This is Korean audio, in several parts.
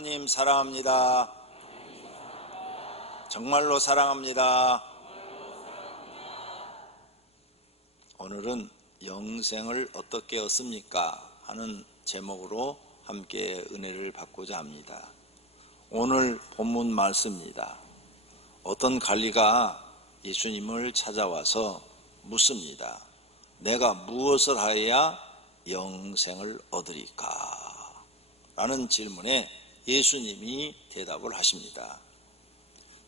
하나님 사랑합니다. 정말로 사랑합니다. 오늘은 영생을 어떻게 얻습니까? 하는 제목으로 함께 은혜를 받고자 합니다. 오늘 본문 말씀입니다. 어떤 관리가 예수님을 찾아와서 묻습니다. 내가 무엇을 하여야 영생을 얻으리까? 라는 질문에 예수님이 대답을 하십니다.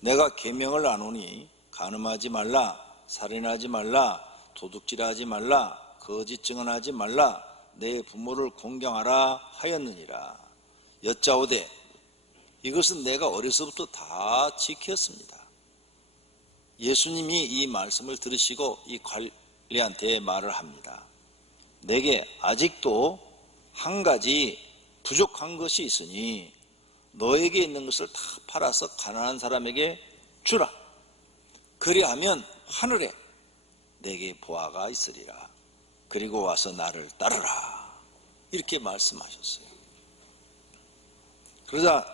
내가 계명을 안오니 간음하지 말라, 살인하지 말라, 도둑질하지 말라, 거짓 증언하지 말라, 내 부모를 공경하라 하였느니라. 여짜오되 이것은 내가 어려서부터 다 지켰습니다. 예수님이 이 말씀을 들으시고 이 관리한테 말을 합니다. 내게 아직도 한 가지 부족한 것이 있으니 너에게 있는 것을 다 팔아서 가난한 사람에게 주라. 그리하면 하늘에 내게 보화가 있으리라. 그리고 와서 나를 따르라. 이렇게 말씀하셨어요. 그러자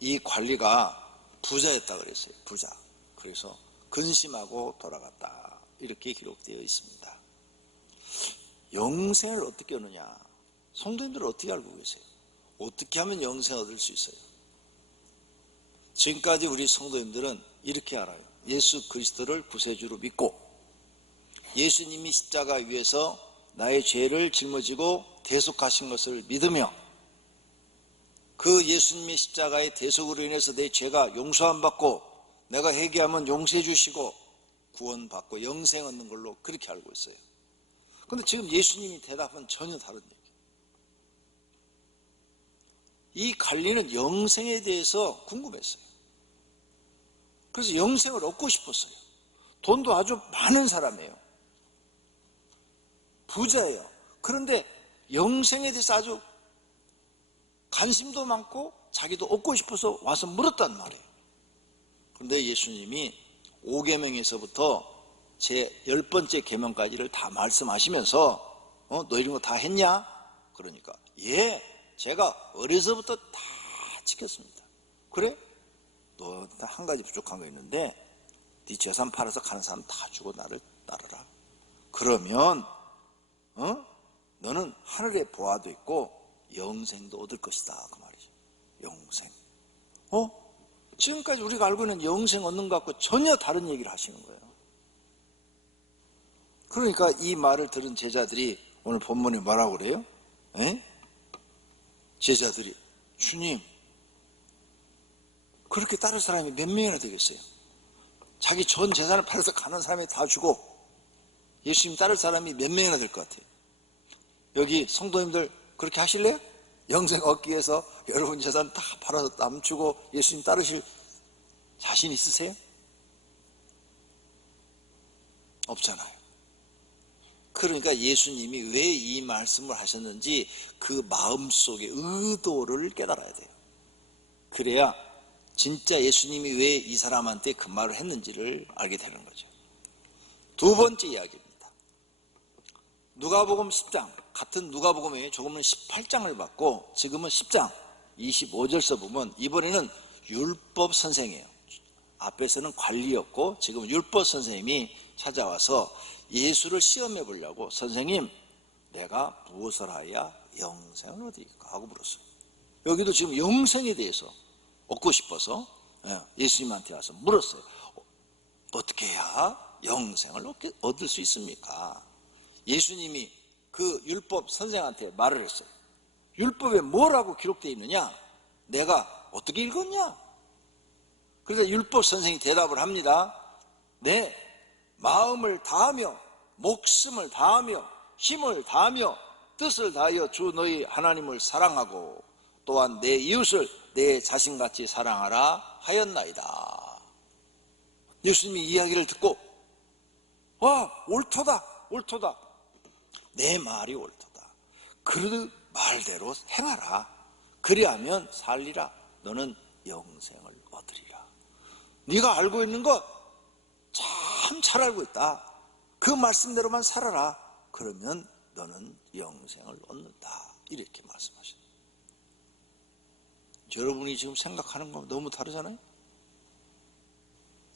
이 관리가 부자였다 그랬어요. 부자. 그래서 근심하고 돌아갔다. 이렇게 기록되어 있습니다. 영생을 어떻게 얻느냐? 성도님들은 어떻게 알고 계세요? 어떻게 하면 영생을 얻을 수 있어요? 지금까지 우리 성도님들은 이렇게 알아요. 예수 그리스도를 구세주로 믿고 예수님이 십자가 위에서 나의 죄를 짊어지고 대속하신 것을 믿으며 그 예수님의 십자가의 대속으로 인해서 내 죄가 용서함 받고 내가 회개하면 용서해 주시고 구원받고 영생 얻는 걸로 그렇게 알고 있어요. 그런데 지금 예수님이 대답은 전혀 다른 얘기예요. 이 관리는 영생에 대해서 궁금했어요. 그래서 영생을 얻고 싶었어요. 돈도 아주 많은 사람이에요. 부자예요. 그런데 영생에 대해서 아주 관심도 많고 자기도 얻고 싶어서 와서 물었단 말이에요. 그런데 예수님이 5계명에서부터 제 10번째 계명까지를 다 말씀하시면서 너 이런 거 다 했냐? 그러니까 예, 제가 어려서부터 다 지켰습니다. 그래? 너 한 가지 부족한 거 있는데 네 재산 팔아서 가는 사람 다 주고 나를 따르라. 그러면 너는 하늘에 보화도 있고 영생도 얻을 것이다. 그 말이죠. 영생. 지금까지 우리가 알고 있는 영생 얻는 것 갖고 전혀 다른 얘기를 하시는 거예요. 그러니까 이 말을 들은 제자들이 오늘 본문에 뭐라고 그래요? 제자들이 주님 그렇게 따를 사람이 몇 명이나 되겠어요? 자기 전 재산을 팔아서 가는 사람이 다 주고 예수님 따를 사람이 몇 명이나 될 것 같아요? 여기 성도님들 그렇게 하실래요? 영생 얻기 위해서 여러분 재산 다 팔아서 남 주고 예수님 따르실 자신 있으세요? 없잖아요. 그러니까 예수님이 왜 이 말씀을 하셨는지 그 마음속의 의도를 깨달아야 돼요. 그래야 진짜 예수님이 왜 이 사람한테 그 말을 했는지를 알게 되는 거죠. 두 번째 이야기입니다. 누가복음 10장, 같은 누가복음에 조금은 18장을 받고 지금은 10장 25절서 보면 이번에는 율법 선생이에요. 앞에서는 관리였고 지금 율법 선생님이 찾아와서 예수를 시험해 보려고 선생님 내가 무엇을 하여야 영생을 얻으리까 하고 물었어요. 여기도 지금 영생에 대해서 얻고 싶어서 예수님한테 와서 물었어요. 어떻게 해야 영생을 얻을 수 있습니까? 예수님이 그 율법 선생한테 말을 했어요. 율법에 뭐라고 기록되어 있느냐? 내가 어떻게 읽었냐? 그래서 율법 선생이 대답을 합니다. 네, 마음을 다하며 목숨을 다하며 힘을 다하며 뜻을 다하여 주 너희 하나님을 사랑하고 또한 내 이웃을 내 자신같이 사랑하라 하였나이다. 예수님이 이야기를 듣고 와, 옳도다. 내 말이 옳도다. 그 말대로 행하라. 그리하면 살리라. 너는 영생을 얻으리라. 네가 알고 있는 것 참 잘 알고 있다. 그 말씀대로만 살아라. 그러면 너는 영생을 얻는다. 이렇게 말씀하십니다. 여러분이 지금 생각하는 거 너무 다르잖아요.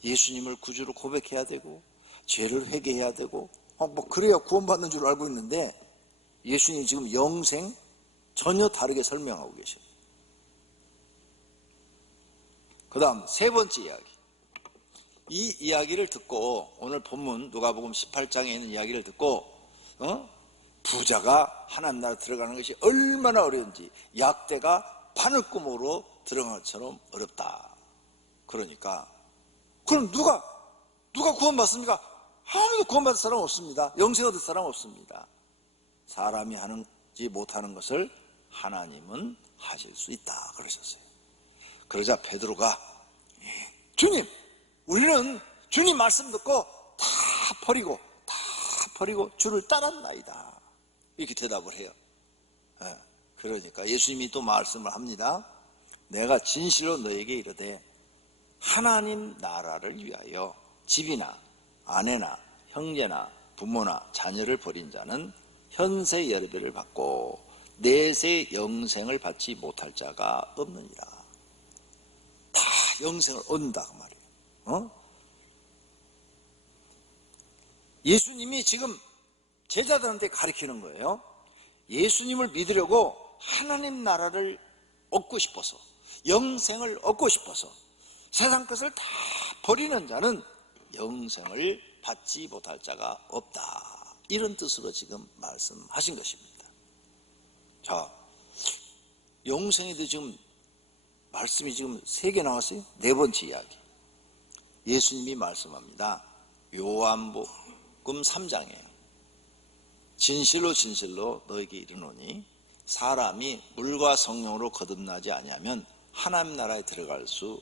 예수님을 구주로 고백해야 되고 죄를 회개해야 되고 뭐 그래야 구원받는 줄 알고 있는데 예수님 지금 영생 전혀 다르게 설명하고 계셔요. 그 다음 세 번째 이야기. 이 이야기를 듣고 오늘 본문 누가복음 18장에 있는 이야기를 듣고 부자가 하나님 나라 들어가는 것이 얼마나 어려운지 약대가 바늘구멍으로 들어간 것처럼 어렵다. 그러니까 그럼 누가 구원받습니까? 아무도 구원받을 사람 없습니다. 영생 얻을 사람 없습니다. 사람이 하지 못하는 것을 하나님은 하실 수 있다 그러셨어요. 그러자 베드로가 주님, 우리는 주님 말씀 듣고 다 버리고 주를 따랐나이다. 이렇게 대답을 해요. 그러니까 예수님이 또 말씀을 합니다. 내가 진실로 너에게 이르되 하나님 나라를 위하여 집이나 아내나 형제나 부모나 자녀를 버린 자는 현세 열배를 받고 내세 영생을 받지 못할 자가 없느니라. 다 영생을 얻는다 그 말이에요. 예수님이 지금 제자들한테 가르치는 거예요. 예수님을 믿으려고 하나님 나라를 얻고 싶어서 영생을 얻고 싶어서 세상 것을 다 버리는 자는 영생을 받지 못할 자가 없다. 이런 뜻으로 지금 말씀하신 것입니다. 자, 영생에 대해 지금 말씀이 지금 3개 나왔어요. 네 번째 이야기. 예수님이 말씀합니다. 요한복음 3장이에요. 진실로 진실로 너에게 이르노니 사람이 물과 성령으로 거듭나지 아니하면 하나님 나라에 들어갈 수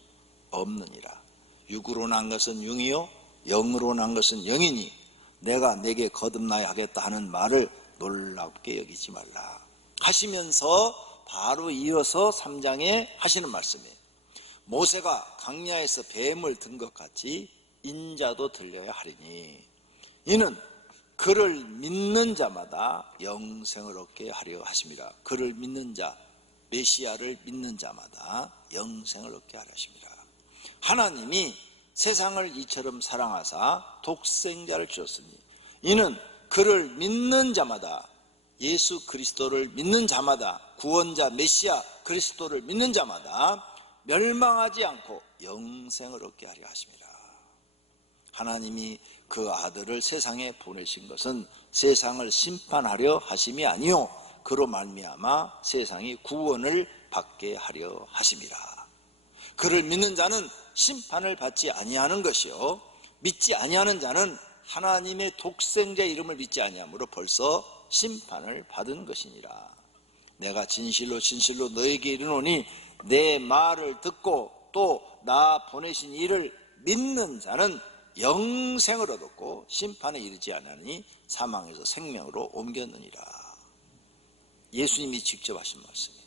없느니라. 육으로 난 것은 육이요 영으로 난 것은 영이니 내가 내게 거듭나야 하겠다 하는 말을 놀랍게 여기지 말라 하시면서 바로 이어서 3장에 하시는 말씀이에요. 모세가 광야에서 뱀을 든 것 같이 인자도 들려야 하리니 이는 그를 믿는 자마다 영생을 얻게 하려 하심이라. 그를 믿는 자, 메시아를 믿는 자마다 영생을 얻게 하려 하심이라. 하나님이 세상을 이처럼 사랑하사 독생자를 주셨으니 이는 그를 믿는 자마다, 예수 그리스도를 믿는 자마다, 구원자 메시아 그리스도를 믿는 자마다 멸망하지 않고 영생을 얻게 하려 하심이라. 하나님이 그 아들을 세상에 보내신 것은 세상을 심판하려 하심이 아니요 그로 말미암아 세상이 구원을 받게 하려 하심이라. 그를 믿는 자는 심판을 받지 아니하는 것이요 믿지 아니하는 자는 하나님의 독생자 이름을 믿지 아니하므로 벌써 심판을 받은 것이니라. 내가 진실로 진실로 너에게 이르노니 내 말을 듣고 또 나 보내신 이를 믿는 자는 영생을 얻었고 심판에 이르지 않으니 사망에서 생명으로 옮겼느니라. 예수님이 직접 하신 말씀이에요.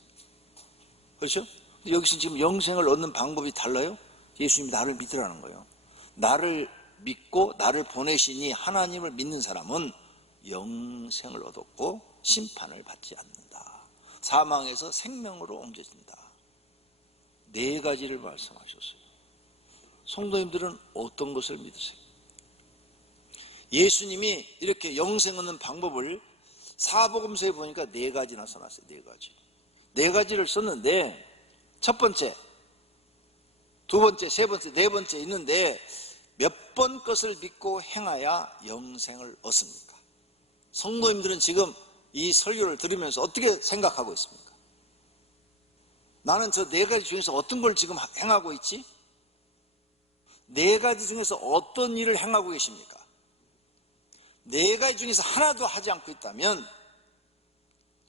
그렇죠? 여기서 지금 영생을 얻는 방법이 달라요. 예수님이 나를 믿으라는 거예요. 나를 믿고 나를 보내시니 하나님을 믿는 사람은 영생을 얻었고 심판을 받지 않는다. 사망에서 생명으로 옮겨진다. 4가지를 말씀하셨어요. 성도님들은 어떤 것을 믿으세요? 예수님이 이렇게 영생 얻는 방법을 사복음서에 보니까 4가지나 써놨어요. 4가지. 4가지를 썼는데 첫 번째, 두 번째, 세 번째, 네 번째 있는데 몇 번 것을 믿고 행하야 영생을 얻습니까? 성도님들은 지금 이 설교를 들으면서 어떻게 생각하고 있습니까? 나는 저 4가지 중에서 어떤 걸 지금 행하고 있지? 4가지 중에서 어떤 일을 행하고 계십니까? 4가지 중에서 하나도 하지 않고 있다면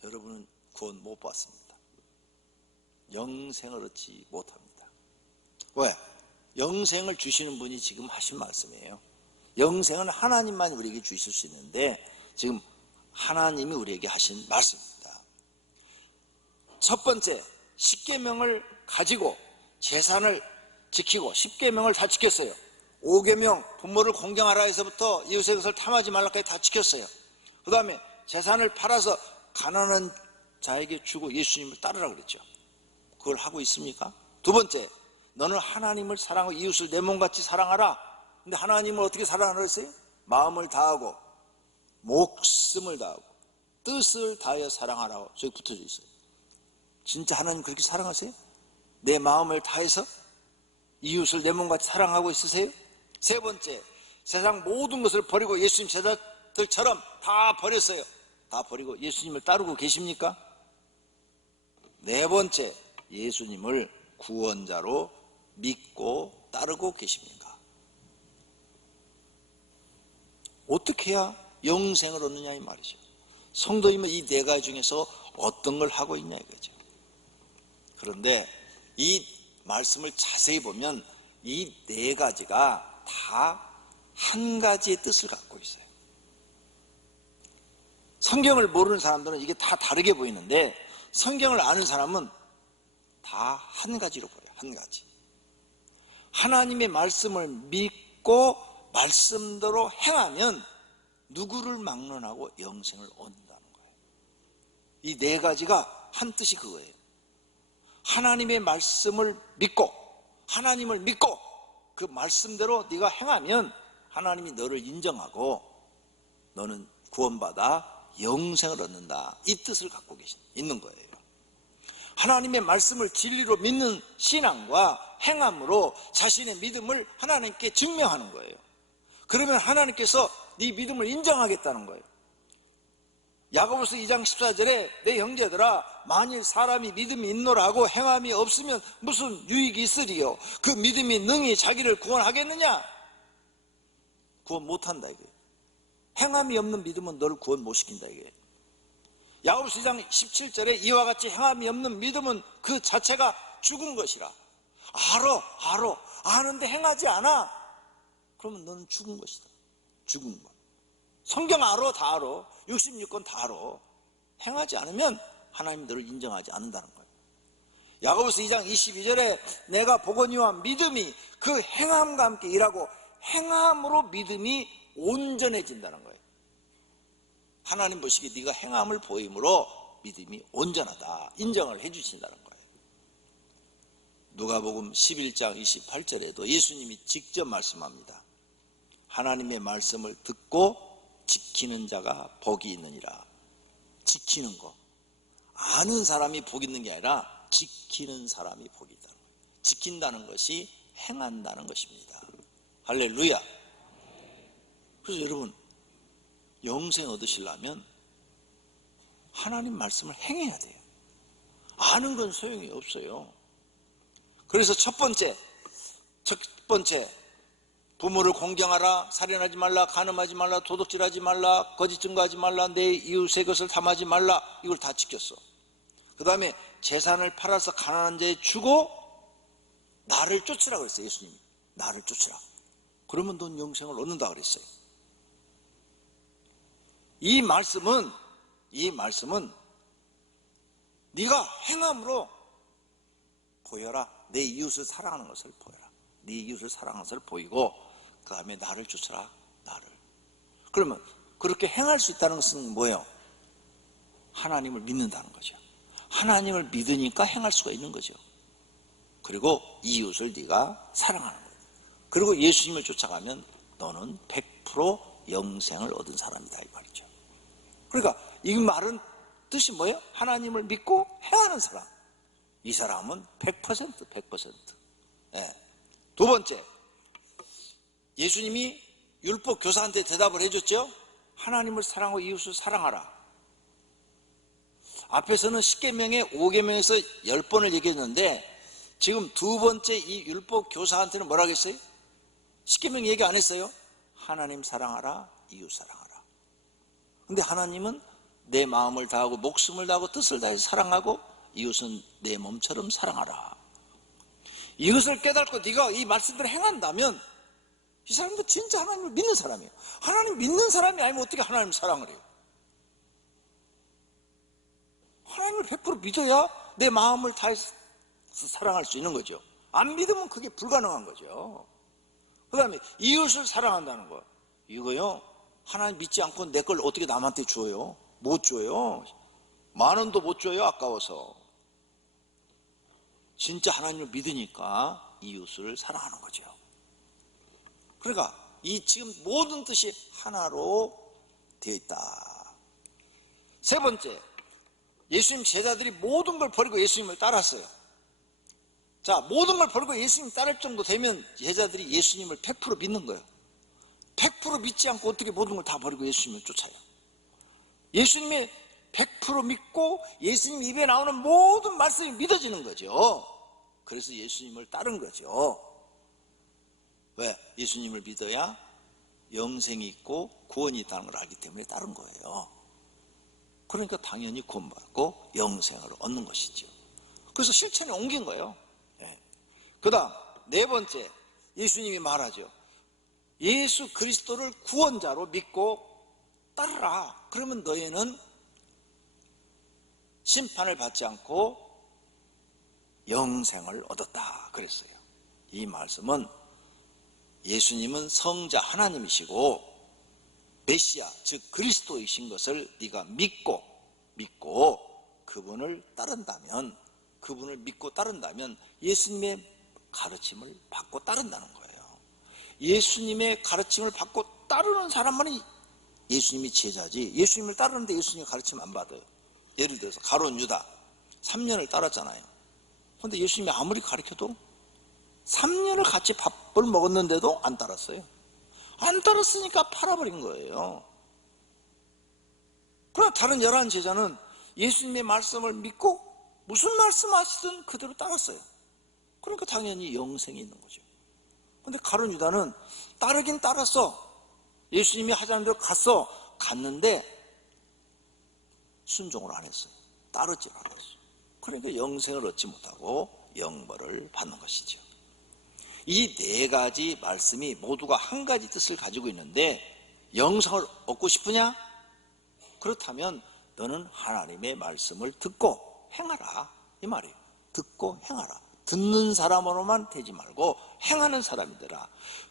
여러분은 구원 못 받습니다. 영생을 얻지 못합니다. 왜? 영생을 주시는 분이 지금 하신 말씀이에요. 영생은 하나님만 우리에게 주실 수 있는데 지금 하나님이 우리에게 하신 말씀입니다. 첫 번째, 십계명을 가지고 재산을 지키고 10계명을 다 지켰어요. 5계명 부모를 공경하라 해서부터 이웃의 것을 탐하지 말라까지 다 지켰어요. 그 다음에 재산을 팔아서 가난한 자에게 주고 예수님을 따르라 그랬죠. 그걸 하고 있습니까? 두 번째, 너는 하나님을 사랑하고 이웃을 내 몸같이 사랑하라. 근데 하나님을 어떻게 사랑하라 했어요? 마음을 다하고 목숨을 다하고 뜻을 다하여 사랑하라고 저기 붙어져 있어요. 진짜 하나님 그렇게 사랑하세요? 내 마음을 다해서 이웃을 내 몸같이 사랑하고 있으세요? 세 번째, 세상 모든 것을 버리고 예수님 제자들처럼 다 버렸어요. 다 버리고 예수님을 따르고 계십니까? 네 번째, 예수님을 구원자로 믿고 따르고 계십니까? 어떻게 해야 영생을 얻느냐 이 말이죠. 성도이면 이 네 가지 중에서 어떤 걸 하고 있냐 이거죠. 그런데 이 말씀을 자세히 보면 이 네 가지가 다 한 가지의 뜻을 갖고 있어요. 성경을 모르는 사람들은 이게 다 다르게 보이는데 성경을 아는 사람은 다 한 가지로 보여요. 한 가지. 하나님의 말씀을 믿고 말씀대로 행하면 누구를 막론하고 영생을 얻는다는 거예요. 이 네 가지가 한 뜻이 그거예요. 하나님의 말씀을 믿고 하나님을 믿고 그 말씀대로 네가 행하면 하나님이 너를 인정하고 너는 구원받아 영생을 얻는다. 이 뜻을 갖고 있는 거예요. 하나님의 말씀을 진리로 믿는 신앙과 행함으로 자신의 믿음을 하나님께 증명하는 거예요. 그러면 하나님께서 네 믿음을 인정하겠다는 거예요. 야고보서 2장 14절에 내 형제들아 만일 사람이 믿음이 있노라고 행함이 없으면 무슨 유익이 있으리요? 그 믿음이 능히 자기를 구원하겠느냐? 구원 못한다 이거예요. 행함이 없는 믿음은 너를 구원 못 시킨다 이거예요. 야고보서 2장 17절에 이와 같이 행함이 없는 믿음은 그 자체가 죽은 것이라. 아는데 행하지 않아? 그러면 너는 죽은 것이다. 죽은 것. 성경 다 알아. 66권 다 알아. 행하지 않으면 하나님 너를 인정하지 않는다는 거예요. 야고보서 2장 22절에 내가 보거니와 믿음이 그 행함과 함께 일하고 행함으로 믿음이 온전해진다는 거예요. 하나님 보시기에 네가 행함을 보임으로 믿음이 온전하다 인정을 해주신다는 거예요. 누가복음 11장 28절에도 예수님이 직접 말씀합니다. 하나님의 말씀을 듣고 지키는 자가 복이 있느니라. 지키는 거. 아는 사람이 복 있는 게 아니라 지키는 사람이 복이 있다는 거예요. 지킨다는 것이 행한다는 것입니다. 할렐루야. 그래서 여러분 영생 얻으시려면 하나님 말씀을 행해야 돼요. 아는 건 소용이 없어요. 그래서 첫 번째 부모를 공경하라, 살인하지 말라, 간음하지 말라, 도둑질하지 말라, 거짓 증거하지 말라, 내 이웃의 것을 탐하지 말라. 이걸 다 지켰어. 그 다음에 재산을 팔아서 가난한 자에 주고 나를 쫓으라 그랬어요. 예수님이 나를 쫓으라. 그러면 넌 영생을 얻는다 그랬어요. 이 말씀은 네가 행함으로 보여라. 내 이웃을 사랑하는 것을 보여라. 네 이웃을 사랑하는 것을 보이고 그 다음에 나를 쫓으라. 나를. 그러면 그렇게 행할 수 있다는 것은 뭐예요? 하나님을 믿는다는 거죠. 하나님을 믿으니까 행할 수가 있는 거죠. 그리고 이웃을 네가 사랑하는 거예요. 그리고 예수님을 쫓아가면 너는 100% 영생을 얻은 사람이다 이 말이죠. 그러니까 이 말은 뜻이 뭐예요? 하나님을 믿고 행하는 사람. 이 사람은 100%. 예. 두 번째, 예수님이 율법 교사한테 대답을 해줬죠. 하나님을 사랑하고 이웃을 사랑하라. 앞에서는 10계명에 5계명에서 10번을 얘기했는데 지금 두 번째 이 율법 교사한테는 뭐라고 했어요? 10계명 얘기 안 했어요. 하나님 사랑하라, 이웃 사랑하라. 근데 하나님은 내 마음을 다하고 목숨을 다하고 뜻을 다해서 사랑하고 이웃은 내 몸처럼 사랑하라. 이것을 깨닫고 네가 이 말씀대로 행한다면 이 사람도 진짜 하나님을 믿는 사람이에요. 하나님 믿는 사람이 아니면 어떻게 하나님을 사랑을 해요? 하나님을 100% 믿어야 내 마음을 다해서 사랑할 수 있는 거죠. 안 믿으면 그게 불가능한 거죠. 그 다음에 이웃을 사랑한다는 거, 이거요 하나님 믿지 않고 내 걸 어떻게 남한테 줘요? 못 줘요. 10,000원도 못 줘요. 아까워서. 진짜 하나님을 믿으니까 이웃을 사랑하는 거죠. 그러니까 이 지금 모든 뜻이 하나로 되어 있다. 세 번째, 예수님 제자들이 모든 걸 버리고 예수님을 따랐어요. 자, 모든 걸 버리고 예수님 따를 정도 되면 제자들이 예수님을 100% 믿는 거예요. 100% 믿지 않고 어떻게 모든 걸 다 버리고 예수님을 쫓아요? 예수님이 100% 믿고 예수님 입에 나오는 모든 말씀이 믿어지는 거죠. 그래서 예수님을 따른 거죠. 왜? 예수님을 믿어야 영생이 있고 구원이 있다는 걸 알기 때문에 따른 거예요. 그러니까 당연히 구원받고 영생을 얻는 것이죠. 그래서 실천에 옮긴 거예요. 그 다음 네 번째, 예수님이 말하죠. 예수 그리스도를 구원자로 믿고 따르라. 그러면 너희는 심판을 받지 않고 영생을 얻었다 그랬어요. 이 말씀은 예수님은 성자 하나님이시고 메시아 즉 그리스도이신 것을 네가 믿고 그분을 믿고 따른다면 예수님의 가르침을 받고 따른다는 거예요. 예수님의 가르침을 받고 따르는 사람만이 예수님이 제자지, 예수님을 따르는데 예수님의 가르침 안 받아요. 예를 들어서 가룟 유다 3년을 따랐잖아요. 그런데 예수님이 아무리 가르쳐도 3년을 같이 밥을 먹었는데도 안 따랐어요. 안 따랐으니까 팔아버린 거예요. 그러나 다른 11 제자는 예수님의 말씀을 믿고 무슨 말씀하시든 그대로 따랐어요. 그러니까 당연히 영생이 있는 거죠. 그런데 가룟 유다는 따르긴 따랐어. 예수님이 하자는 대로 갔는데 순종을 안 했어요. 따르질 않았어요. 그러니까 영생을 얻지 못하고 영벌을 받는 것이죠. 이 네 가지 말씀이 모두가 한 가지 뜻을 가지고 있는데, 영생을 얻고 싶으냐? 그렇다면 너는 하나님의 말씀을 듣고 행하라 이 말이에요. 듣고 행하라. 듣는 사람으로만 되지 말고 행하는 사람이 되라.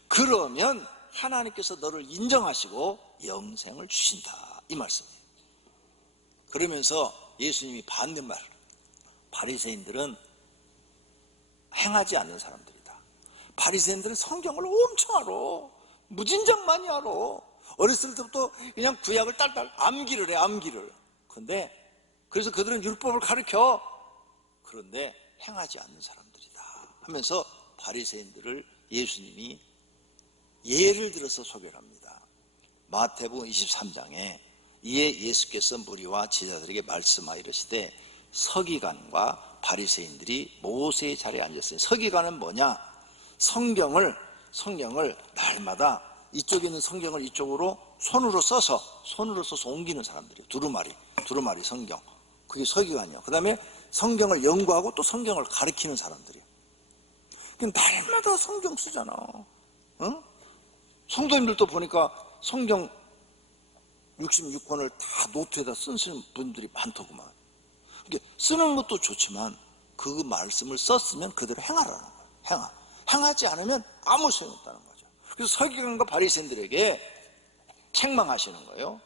그러면 하나님께서 너를 인정하시고 영생을 주신다 이 말씀이에요. 그러면서 예수님이 반대말, 바리새인들은 행하지 않는 사람들이다. 바리새인들은 성경을 엄청 알아. 무진장 많이 알아. 어렸을 때부터 그냥 구약을 딸딸 암기를 해, 암기를. 그래서 그들은 율법을 가르쳐. 그런데 행하지 않는 사람들이다 하면서 바리새인들을 예수님이 예를 들어서 소개를 합니다. 마태복음 23장에 이에 예수께서 무리와 제자들에게 말씀하여 이르시되 서기관과 바리새인들이 모세의 자리에 앉았어요. 서기관은 뭐냐? 성경을 날마다 이쪽에 있는 성경을 이쪽으로 손으로 써서 옮기는 사람들이에요. 두루마리 성경. 그게 서기관이에요. 그 다음에 성경을 연구하고 또 성경을 가르치는 사람들이에요. 날마다 성경 쓰잖아. 응? 성도님들도 보니까 성경 66권을 다 노트에다 쓰시는 분들이 많더구만. 쓰는 것도 좋지만 그 말씀을 썼으면 그대로 행하라는 거예요. 행하지 않으면 아무 소용없다는 거죠. 그래서 서기관과 바리새인들에게 책망하시는 거예요.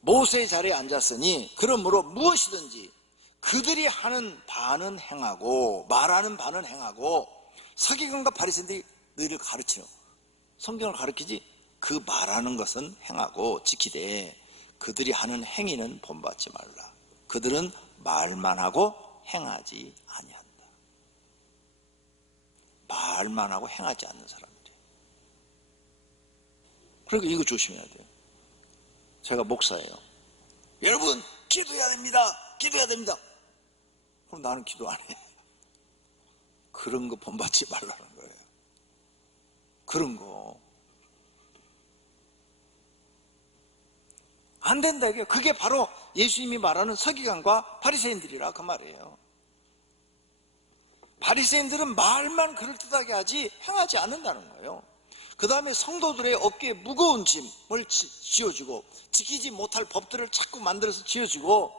모세의 자리에 앉았으니 그러므로 무엇이든지 그들이 하는 바는 행하고 말하는 바는 행하고. 서기관과 바리새인들이 너희를 가르치는, 성경을 가르치지 그 말하는 것은 행하고 지키되 그들이 하는 행위는 본받지 말라. 그들은 말만 하고 행하지 아니한다. 말만 하고 행하지 않는 사람들이에요. 그러니까 이거 조심해야 돼요. 제가 목사예요. 여러분 기도해야 됩니다. 그럼 나는 기도 안 해. 그런 거 본받지 말라는 거예요. 그런 거 안 된다 이게. 그게 바로 예수님이 말하는 서기관과 바리새인들이라 그 말이에요. 바리새인들은 말만 그럴듯하게 하지 행하지 않는다는 거예요. 그 다음에 성도들의 어깨에 무거운 짐을 지어주고 지키지 못할 법들을 자꾸 만들어서 지어주고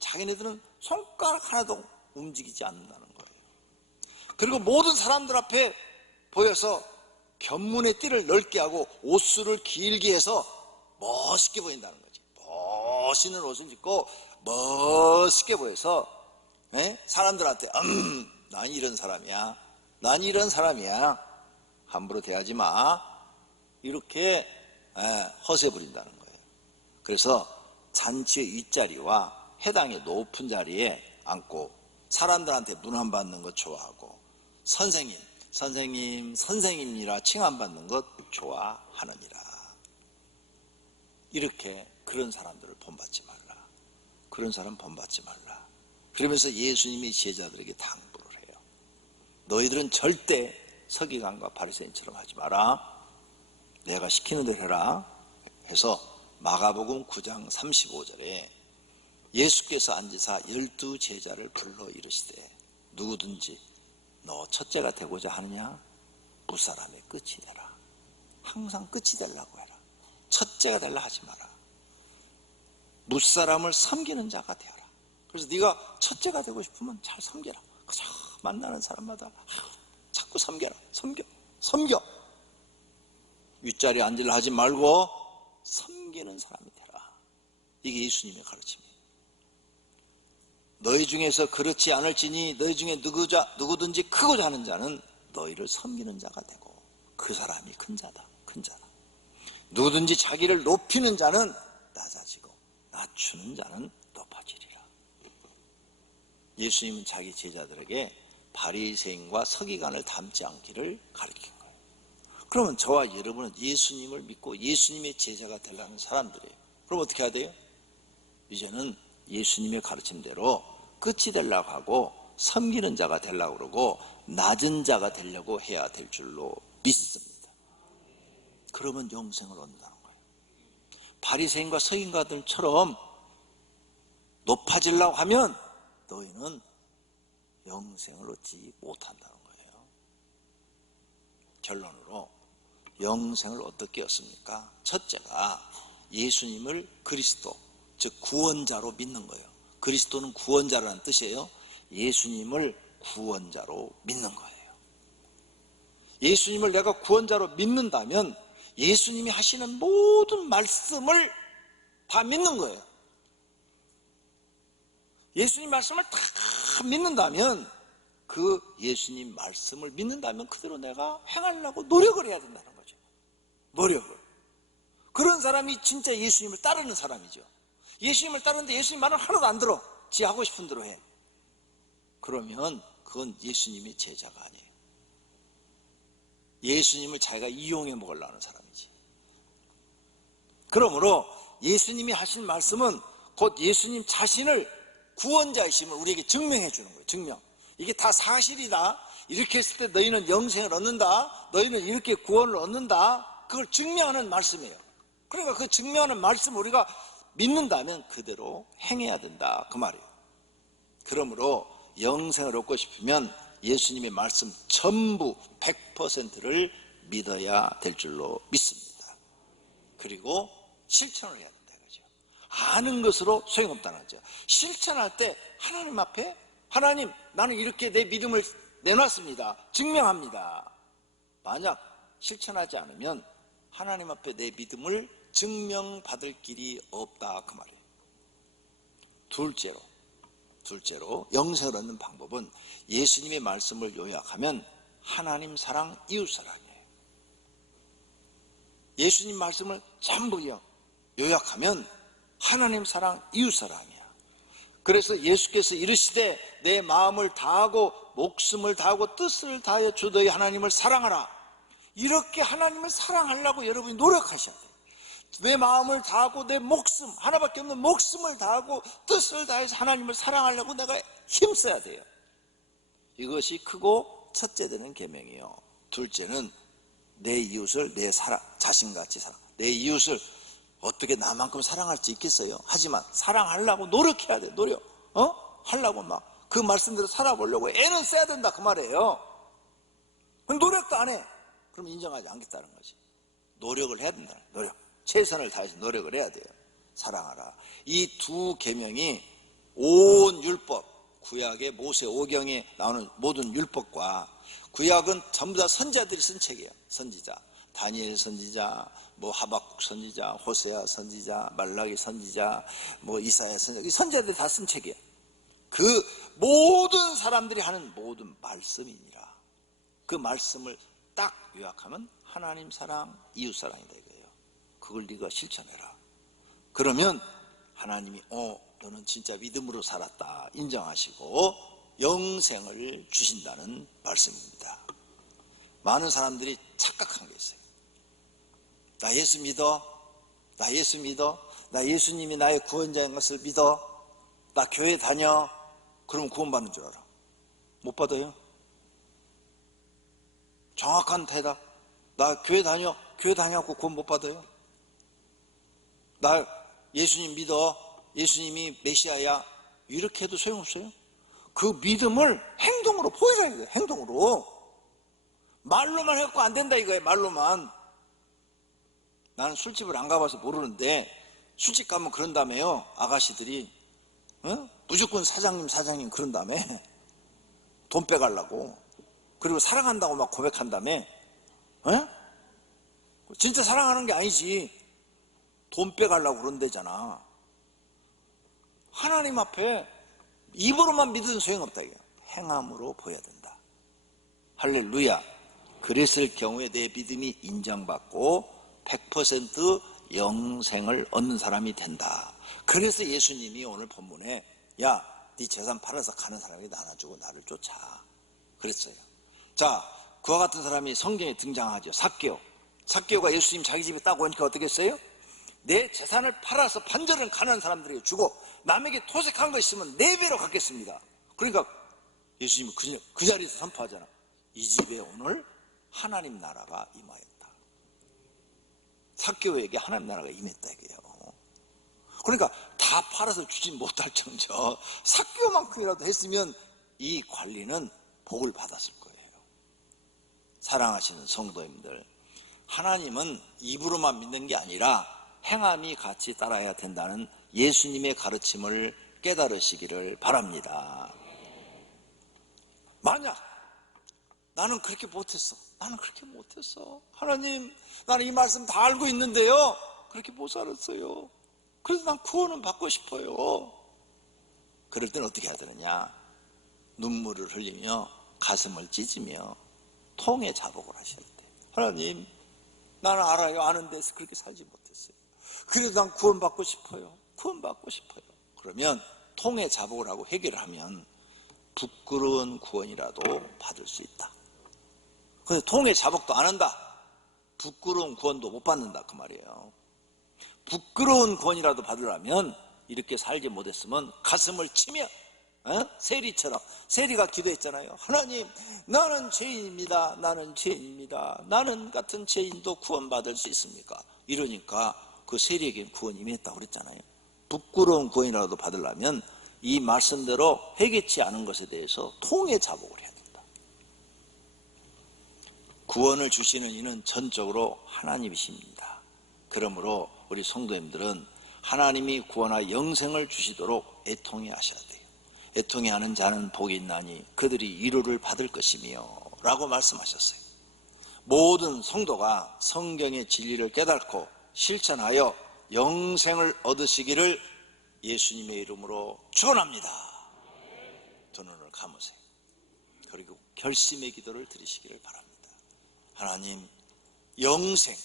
자기네들은 손가락 하나도 움직이지 않는다는 거예요. 그리고 모든 사람들 앞에 보여서 견문의 띠를 넓게 하고 옷수를 길게 해서 멋있게 보인다는 거지. 멋있는 옷을 입고 멋있게 보여서 사람들한테 난 이런 사람이야, 난 이런 사람이야, 함부로 대하지 마, 이렇게 허세 부린다는 거예요. 그래서 잔치의 윗자리와 해당의 높은 자리에 앉고 사람들한테 문안받는 것 좋아하고 선생님, 선생님, 선생님이라 칭함받는 것 좋아하느니라. 이렇게 그런 사람들을 본받지 말라, 그런 사람 본받지 말라. 그러면서 예수님이 제자들에게 당부를 해요. 너희들은 절대 서기관과 바리새인처럼 하지 마라, 내가 시키는 대로 해라 해서 마가복음 9장 35절에 예수께서 앉으사 12 제자를 불러 이르시되 누구든지 너 첫째가 되고자 하느냐 무사람의 끝이 되라. 항상 끝이 되려고 해라. 첫째가 되려 하지 마라. 무사람을 섬기는 자가 되어라. 그래서 네가 첫째가 되고 싶으면 잘 섬겨라. 그저 만나는 사람마다 자꾸 섬겨라. 섬겨. 윗자리에 앉으려 하지 말고 섬기는 사람이 되라. 이게 예수님의 가르침이에요. 너희 중에서 그렇지 않을지니 너희 중에 누구든지 크고자 하는 자는 너희를 섬기는 자가 되고 그 사람이 큰 자다. 누구든지 자기를 높이는 자는 낮아지고 낮추는 자는 높아지리라. 예수님은 자기 제자들에게 바리새인과 서기관을 닮지 않기를 가르친 거예요. 그러면 저와 여러분은 예수님을 믿고 예수님의 제자가 되려는 사람들이에요. 그럼 어떻게 해야 돼요? 이제는 예수님의 가르침대로 끝이 되려고 하고 섬기는 자가 되려고 그러고 낮은 자가 되려고 해야 될 줄로 믿습니다. 그러면 영생을 얻는다는 거예요. 바리새인과 서기관들처럼 높아지려고 하면 너희는 영생을 얻지 못한다는 거예요. 결론으로 영생을 어떻게 얻습니까? 첫째가 예수님을 그리스도, 즉 구원자로 믿는 거예요. 그리스도는 구원자라는 뜻이에요. 예수님을 구원자로 믿는 거예요. 예수님을 내가 구원자로 믿는다면 예수님이 하시는 모든 말씀을 다 믿는 거예요. 예수님 말씀을 다 믿는다면 그 예수님 말씀을 믿는다면 그대로 내가 행하려고 노력을 해야 된다는 거죠. 노력을. 그런 사람이 진짜 예수님을 따르는 사람이죠. 예수님을 따르는데 예수님 말은 하나도 안 들어. 지 하고 싶은 대로 해. 그러면 그건 예수님의 제자가 아니에요. 예수님을 자기가 이용해 먹으려고 하는 사람이지. 그러므로 예수님이 하신 말씀은 곧 예수님 자신을 구원자이심을 우리에게 증명해 주는 거예요. 증명. 이게 다 사실이다. 이렇게 했을 때 너희는 영생을 얻는다. 너희는 이렇게 구원을 얻는다. 그걸 증명하는 말씀이에요. 그러니까 그 증명하는 말씀을 우리가 믿는다면 그대로 행해야 된다, 그 말이에요. 그러므로 영생을 얻고 싶으면 예수님의 말씀 전부 100%를 믿어야 될 줄로 믿습니다. 그리고 실천을 해야 된다, 그죠? 아는 것으로 소용없다는 거죠. 실천할 때 하나님 앞에 하나님, 나는 이렇게 내 믿음을 내놨습니다. 증명합니다. 만약 실천하지 않으면 하나님 앞에 내 믿음을 증명받을 길이 없다, 그 말이에요. 둘째로 영생을 얻는 방법은 예수님의 말씀을 요약하면 하나님 사랑, 이웃 사랑이에요. 예수님 말씀을 전부 요약하면 하나님 사랑, 이웃 사랑이야. 그래서 예수께서 이르시되 내 마음을 다하고 목숨을 다하고 뜻을 다하여 주 너희 하나님을 사랑하라. 이렇게 하나님을 사랑하려고 여러분이 노력하셔야 돼요. 내 마음을 다하고 내 목숨, 하나밖에 없는 목숨을 다하고 뜻을 다해서 하나님을 사랑하려고 내가 힘써야 돼요. 이것이 크고 첫째 되는 계명이요. 둘째는 내 이웃을 내 자신같이 사랑. 내 이웃을 어떻게 나만큼 사랑할 수 있겠어요? 하지만 사랑하려고 노력해야 돼. 노력. 하려고 막 그 말씀대로 살아보려고 애는 써야 된다, 그 말이에요. 노력도 안 해. 그럼 인정하지 않겠다는 거지. 노력을 해야 된다. 노력. 최선을 다해서 노력을 해야 돼요. 사랑하라. 이 두 계명이 온 율법, 구약의 모세 오경에 나오는 모든 율법과 구약은 전부 다 선지자들이 쓴 책이에요. 선지자. 다니엘 선지자, 하박국 선지자, 호세아 선지자, 말라기 선지자, 이사야 선지자, 이 선지자들이 다 쓴 책이에요. 그 모든 사람들이 하는 모든 말씀이니라. 그 말씀을 딱 요약하면 하나님 사랑, 이웃 사랑이다 이거예요. 그걸 네가 실천해라. 그러면 하나님이 너는 진짜 믿음으로 살았다 인정하시고 영생을 주신다는 말씀입니다. 많은 사람들이 착각한 게 있어요. 나 예수 믿어? 나 예수 믿어? 나 예수님이 나의 구원자인 것을 믿어? 나 교회 다녀? 그러면 구원받는 줄 알아. 못 받아요. 정확한 대답. 나 교회 다녀? 교회 다녀갖고 구원 못 받아요. 나 예수님 믿어? 예수님이 메시아야? 이렇게 해도 소용없어요. 그 믿음을 행동으로 보여줘야 돼요. 행동으로. 말로만 해갖고 안 된다 이거예요. 말로만. 나는 술집을 안 가봐서 모르는데 술집 가면 그런다며요. 아가씨들이 무조건 사장님 그런다며. 돈 빼가려고. 그리고 사랑한다고 막 고백한다며. 진짜 사랑하는 게 아니지. 돈 빼가려고 그런다잖아. 하나님 앞에 입으로만 믿으면 소용없다 이거. 행함으로 보여야 된다. 할렐루야. 그랬을 경우에 내 믿음이 인정받고 100% 영생을 얻는 사람이 된다. 그래서 예수님이 오늘 본문에 야, 네 재산 팔아서 가는 사람이 나눠주고 나를 쫓아 그랬어요. 자, 그와 같은 사람이 성경에 등장하죠. 삭개오가 예수님 자기 집에 딱 오니까 어떻게 했어요? 내 재산을 팔아서 반절은 가난한 사람들에게 주고 남에게 토색한 거 있으면 4배로 갚겠습니다. 그러니까 예수님은 그 자리에서 선포하잖아. 이 집에 오늘 하나님 나라가 임하였다. 삭개오에게 하나님 나라가 임했다 이게요. 그러니까 다 팔아서 주지 못할 정정 삭개오만큼이라도 했으면 이 관리는 복을 받았을 거예요. 사랑하시는 성도님들, 하나님은 입으로만 믿는 게 아니라 행함이 같이 따라야 된다는 예수님의 가르침을 깨달으시기를 바랍니다. 만약 나는 그렇게 못했어. 하나님, 나는 이 말씀 다 알고 있는데요. 그렇게 못 살았어요. 그래서 난 구원은 받고 싶어요. 그럴 땐 어떻게 해야 되느냐? 눈물을 흘리며 가슴을 찢으며 통에 자복을 하셔야 돼. 하나님, 나는 알아요. 아는데 그렇게 살지 못했어요. 그래도 난 구원받고 싶어요. 그러면 통에 자복을 하고 해결을 하면 부끄러운 구원이라도 받을 수 있다. 그런데 통에 자복도 안 한다. 부끄러운 구원도 못 받는다 그 말이에요. 부끄러운 구원이라도 받으려면 이렇게 살지 못했으면 가슴을 치며 세리처럼, 세리가 기도했잖아요. 하나님, 나는 죄인입니다. 나는 같은 죄인도 구원받을 수 있습니까? 이러니까 그 세리에게 구원이 임했다고 그랬잖아요. 부끄러운 구원이라도 받으려면 이 말씀대로 회개치 않은 것에 대해서 통에 자복을 해야 된다. 구원을 주시는 이는 전적으로 하나님이십니다. 그러므로 우리 성도님들은 하나님이 구원하 영생을 주시도록 애통해 하셔야 돼요. 애통해 하는 자는 복이 있나니 그들이 위로를 받을 것이며 라고 말씀하셨어요. 모든 성도가 성경의 진리를 깨닫고 실천하여 영생을 얻으시기를 예수님의 이름으로 축원합니다. 두 눈을 감으세요. 그리고 결심의 기도를 드리시기를 바랍니다. 하나님, 영생,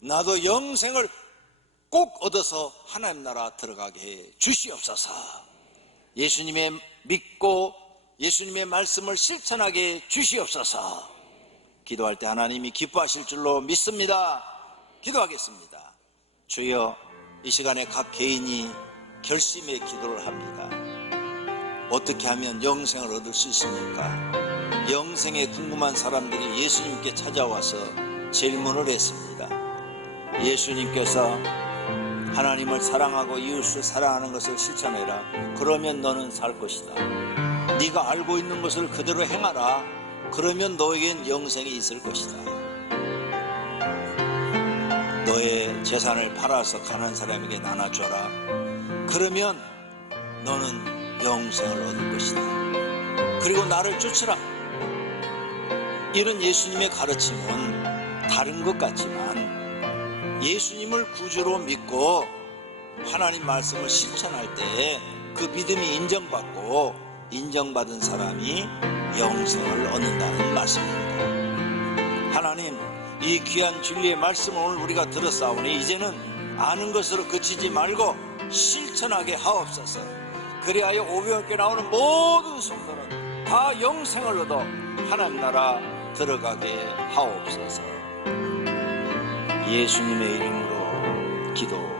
나도 영생을 꼭 얻어서 하나님 나라 들어가게 해 주시옵소서. 예수님의 믿고 예수님의 말씀을 실천하게 해 주시옵소서. 기도할 때 하나님이 기뻐하실 줄로 믿습니다. 기도하겠습니다. 주여, 이 시간에 각 개인이 결심의 기도를 합니다. 어떻게 하면 영생을 얻을 수 있습니까? 영생에 궁금한 사람들이 예수님께 찾아와서 질문을 했습니다. 예수님께서 하나님을 사랑하고 이웃을 사랑하는 것을 실천해라. 그러면 너는 살 것이다. 네가 알고 있는 것을 그대로 행하라. 그러면 너에겐 영생이 있을 것이다. 너의 재산을 팔아서 가난한 사람에게 나눠줘라. 그러면 너는 영생을 얻을 것이다. 그리고 나를 쫓으라. 이런 예수님의 가르침은 다른 것 같지만 예수님을 구주로 믿고 하나님 말씀을 실천할 때 그 믿음이 인정받고 인정받은 사람이 영생을 얻는다는 말씀입니다. 하나님, 이 귀한 진리의 말씀을 오늘 우리가 들었사오니 이제는 아는 것으로 그치지 말고 실천하게 하옵소서. 그리하여 오병이께 나오는 모든 성도는 다 영생을 얻어 하나님 나라 들어가게 하옵소서. 예수님의 이름으로 기도